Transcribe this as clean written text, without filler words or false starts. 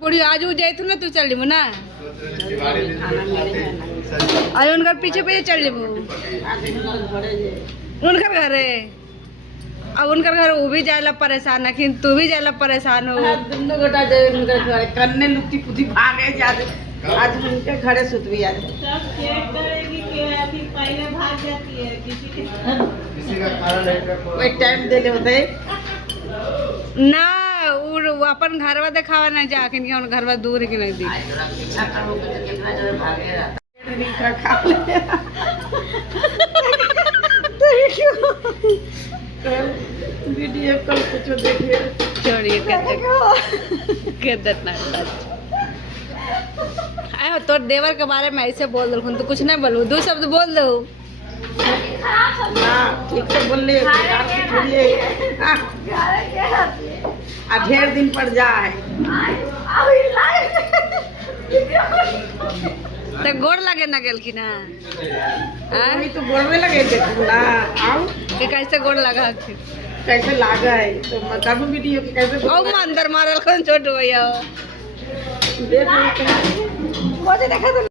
बुढ़ी आज वो जाए ना तू चल लीबू ना आज उनका पीछे पीछे चल लीबू उनकर घर है अब उनकर घर वो भी जाला परेशान है तू भी जाला परेशान हो दोनों गोटा जाए उनकर घर कन्ने लुटी पुती भागे जाते आज उनके घरे सुत भी आज पहले भाग जाती है किसी का कोई टाइम दे ले होते ना वो अपन घरवा दिखावा ना जाकिन के घरवा दूर की नहीं दी वीडियो कॉल कुछ देखिए छोड़िए आयो तो देवर के बारे में ऐसे बोल दो तो कुछ नहीं बोलू दो शब्द बोल दो ना ठीक से बोल ले ढेर दिन पर जा है तो गोड़ लगे ना गेल की ना अभी तो गोड़वे लगे देखो ना आओ कि कैसे गोड़ लगा कैसे लागा है तो कभी वीडियो के कैसे ओ अंदर मारल कौन छोट भैया देख देखा